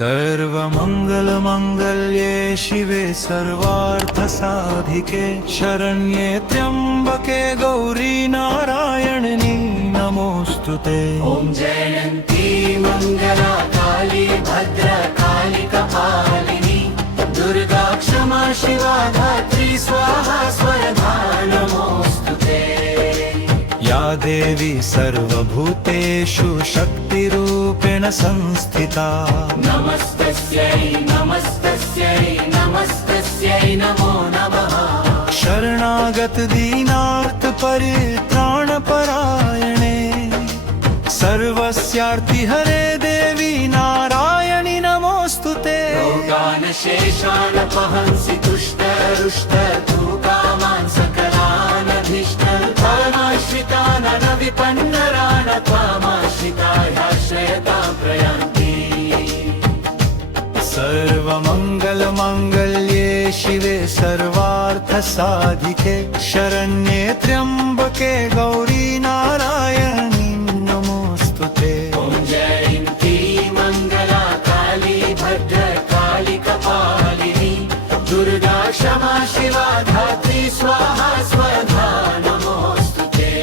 सर्वमङ्गलमङ्गल्ये शिवे सर्वार्थसाधिके शरण्ये त्र्यम्बके गौरी नारायणि नमोऽस्तुते। ॐ जयन्ती मङ्गला काली भद्रकाली कपालिनी दुर्गा क्षमा शिवा धात्री स्वाहा स्वधा नमोऽस्तुते। या देवी सर्वभूतेषु शक्तिरूपेण संस्थिता नमस्तस्यै नमस्तस्यै नमस्तस्यै नमो नमः। शरणागत दीनार्थ परित्राणपरायणे सर्वस्यार्ति हरे देवी नारायणि नमोऽस्तुते। रोगानशेषानपहंसि तुष्टरुष्ट तु कामान् सकलानभीष्ट त्वामाश्रितान् विपन्नरान् त्वामाश्रितायाश्रयतां प्रयान्ति। सर्वमङ्गलमङ्गल्ये शिवे सर्वार्थसाधिके शरण्ये त्र्यम्बके गौरी नारायणि नमोऽस्तुते। ॐ जयन्ती मङ्गला काली भद्रकाली कपालिनी दुर्गा क्षमा शिवा धात्री स्वाहा स्वधा नमोऽस्तुते।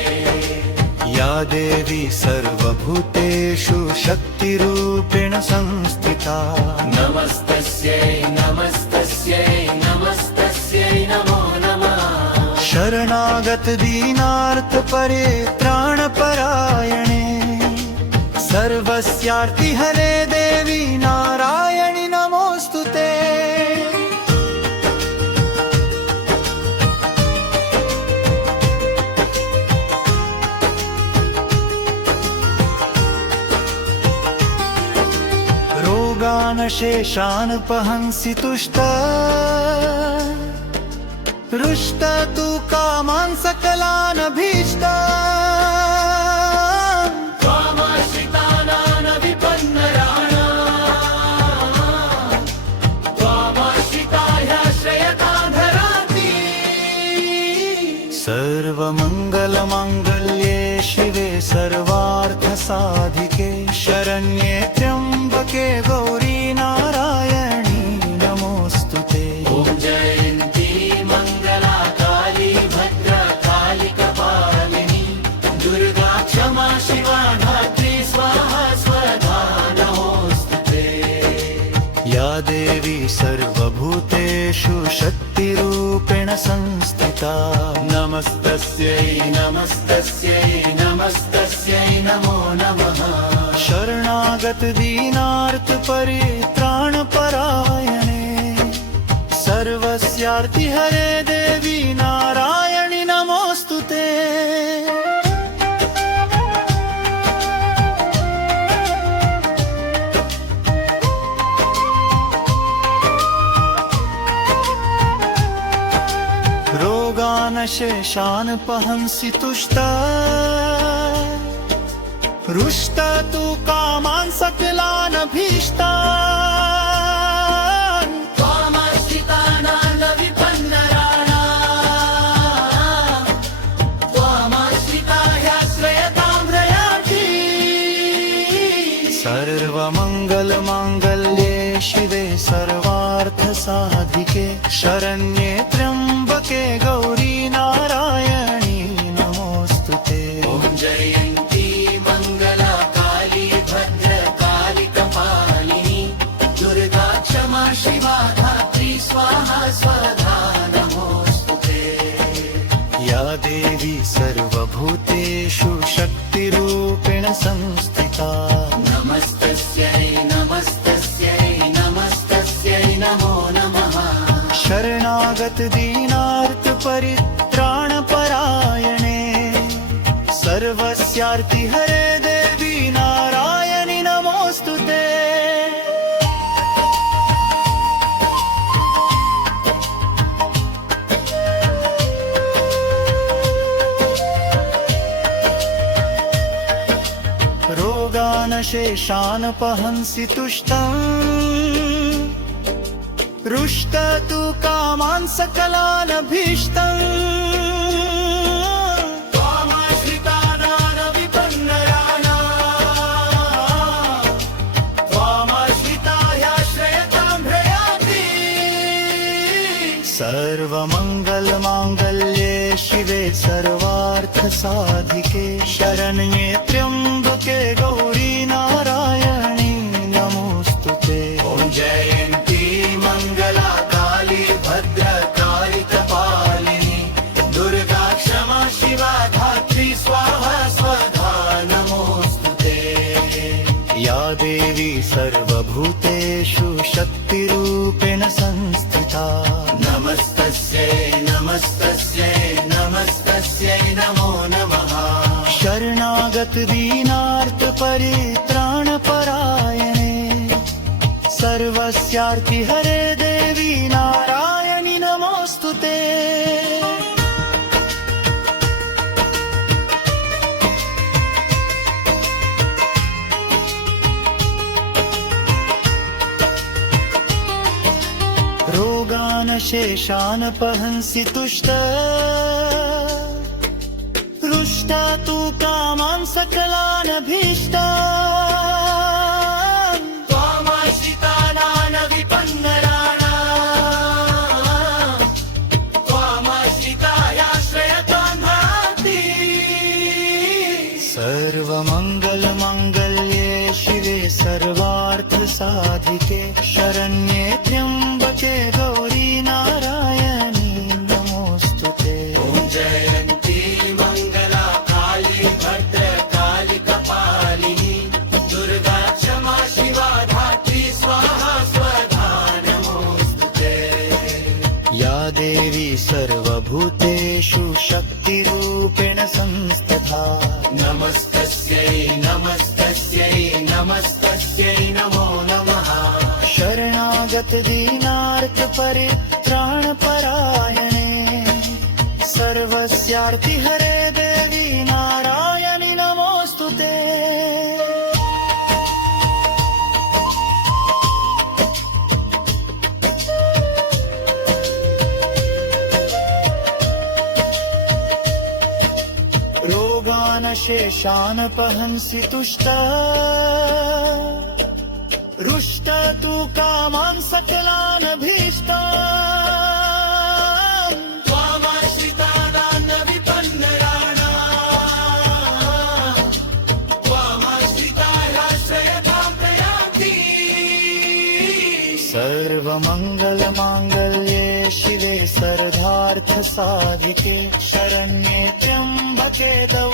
या देवी सर्वभूतेषु शक्तिरूपेण संस्थिता नमस्तस्यै नमस्तस्यै नमस्तस्यै नमो नमः। शरणागत दीनार्थ परित्राणपरायणे सर्वस्यार्ति हरे देवी नारायणि नमोऽस्तुते। रोगानशेषान् पहंसि तुष्ट रुष्ट तु कामान् सकलान् भीष्ट त्वामाश्रितानां विपन्नरान् त्वामाश्रितायाश्रयतां धराति। सर्वमङ्गलमङ्गल्ये शिवे सर्वार्थसाधिके शरण्ये त्र्यम्बके गौरी नारायणि नमोऽस्तुते। ॐ जयन्ती मङ्गला काली भद्रकाली कपालिनी दुर्गा क्षमा शिवा धात्री स्वाहा स्वधा नमोऽस्तुते। या देवी सर्वभूतेषु शक्तिरूपेण संस्थिता नमस्तस्यै नमस्तस्यै नमस्तस्यै नमो नमः। शरणागत दीनार्थ परित्राणपरायणे सर्वस्यार्ति हरे देवी नारायणि नमोऽस्तुते। रोगानशेषान् पहंसि तुष्ट रुष्ट तु कामान् सकलान् भीष्ट त्वामाश्रितानां विपन्नरान् त्वामाश्रितायाश्रयतां प्रयान्ति। सर्वमङ्गलमङ्गल्ये शिवे सर्वार्थसाधिके शरण्ये त्र्यम्बके गौरी नारायणि नमोऽस्तुते। ॐ जयन्ती मङ्गला काली भद्रकाली कपालिनी दुर्गा क्षमा शिवा धात्री स्वाहा स्वधा नमोऽस्तुते। या देवी सर्वभूतेषु शक्तिरूपेण संस्थिता नमस्तस्यै नमस्तस्यै नमस्तस्यै नमो नमः। शरणागत दीनार्थ परित्राणपरायणे सर्वस्यार्ति हरे देवी नारायणि नमोऽस्तुते। रोगानशेषान् पहंसि तुष्टम् रुष्ट तु कामान् सकलान् भीष्टम् त्वामाश्रितानां विपन्नरान् त्वामाश्रिताया सर्वमंगल मांगल्ये शिवे सर्वार्थ साधिके शरण्ये त्र्यंबके गौरी नारायणी नमोस्तुते ॐ जयन्ती मङ्गला काली भद्रकाली कपालिनी दुर्गा क्षमा शिवा धात्री स्वाहा स्वधा नमोऽस्तुते या देवी सर्वभूतेषु शक्तिरूपेण संस्थिता नमस्तस्यै नमस्तस्यै नमस्तस्यै नमो नमः शरणागत दीनार्थ परित्राण परायणे सर्वस्यार्ति हरे देवी नारायणी नमोस्तुते रोगान शेषान पहंसि तुष्ट रुष्टा तू कामान् सकलान् भीष्टा त्वामाश्रितानां विपन्नराणां त्वामाश्रितायाश्रयतां भाति सर्वमङ्गलमाङ्गल्ये शिवे सर्वार्थ साधिके शरण्ये त्र्यम्बके गौरी नारायणी नमोस्तुते ॐ जयन्ती मङ्गला काली भद्रकाली कपालिनी दुर्गा क्षमा शिवा धात्री स्वाहा स्वधा नमोऽस्तुते या देवी सर्वभूतेषु शक्तिरूपेण संस्थिता नमस्तस्यै नमस्तस्यै नमस्तस्यै नमो नमः शरणागत दीनार्थ परित्राण परायणे सर्वस्यार्ति हरे देवी नारायणी नमोस्तुते रोगान शेषान पहंसि तुष्टा रुष्ट तू कामान् सकलान् भीष्टा त्वामाश्रितानां विपन्नराणां त्वामाश्रितायाश्रयतां प्रयान्ति सर्वमङ्गलमाङ्गल्ये शिवे सर्वार्थ साधिके शरण्ये त्र्यम्बके तव